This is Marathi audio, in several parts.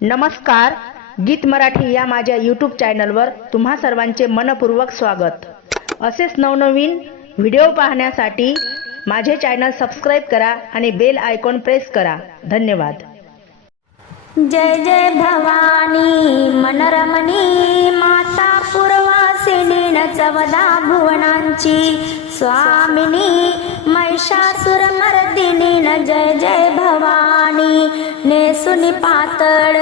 नमस्कार गीत मराठी या माझ्या यूट्यूब चॅनलवर तुम्हा सर्वांचे मनपूर्वक स्वागत. असेच नवनवीन व्हिडिओ पाहण्यासाठी माझे चॅनल सबस्क्राईब करा आणि बेल आयकॉन प्रेस करा. धन्यवाद. जय जय भवानी मनरमणी माता पूर्वासिनी चवदा भुवनांची स्वामिनी महिषासुरमर्दिनी न जय जय नेसुनी पातळ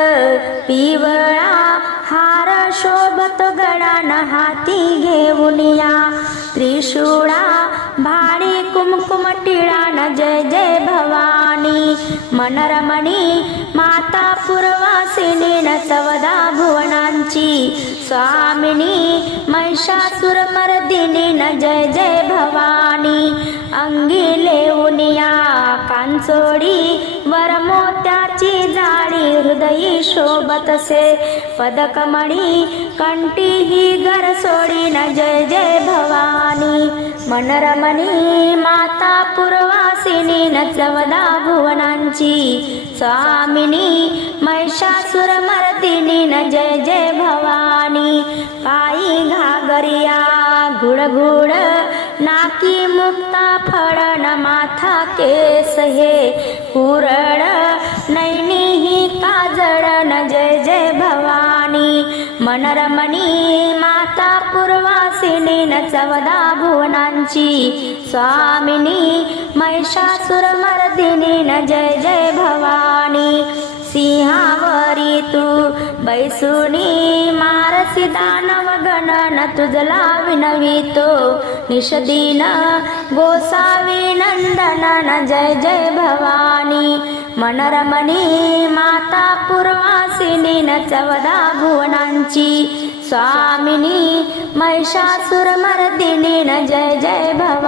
पिवळा हार शोभत गडान हाती घेऊन या. त्रिशूळा भाडी कुमकुम टिळान जय जय भवानी. मनरमणी माता पूर्वासिनी न भुवनांची. स्वामिनी महिषासुरमर्दिनी न जय जय भवानी. अंगी लेऊनिया कांचोडी जाळी हृदयी शोभतसे पदकमणी कंठी ही घर सोडी न जय जय भवानी. मनरमणी माता पूर्वासिनी. न चवदा भुवनांची स्वामिनी. महिषासुरमर्दिनी न जय जय भवानी. पायी घागरिया घुडघुड नाकी मुक्ता फळण माथा केस हे. कुरळ मनरमणी माता पूर्वासिनी नचवदा चवदा भुवनांची स्वामिनी महिषासुरमर्दिनी न जय जय भवानी. सिंहावरी तू बैसुनी मारसी दानव गणन तुझला विनवितो. निषदीन गोसावी नंदन न जय जय भवानी. मनरमणी माता पूर्वासिनी भुवनांची. स्वामिनी महिषासुरमर्दिनी जय जय भव